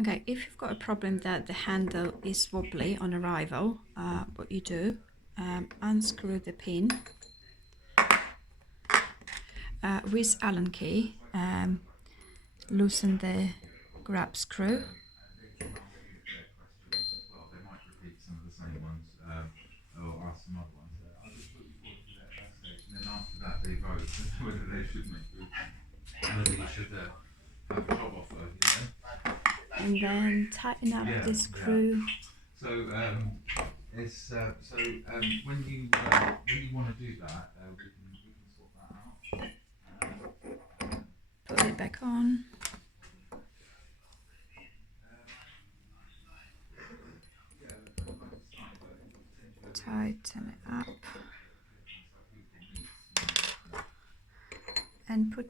Okay, if you've got a problem that the handle is wobbly on arrival, what you do, unscrew the pin with Allen key, loosen the grab screw. And then tighten up the screw. When you want to do that, we can sort that out. Put it back on. Tighten it up. And put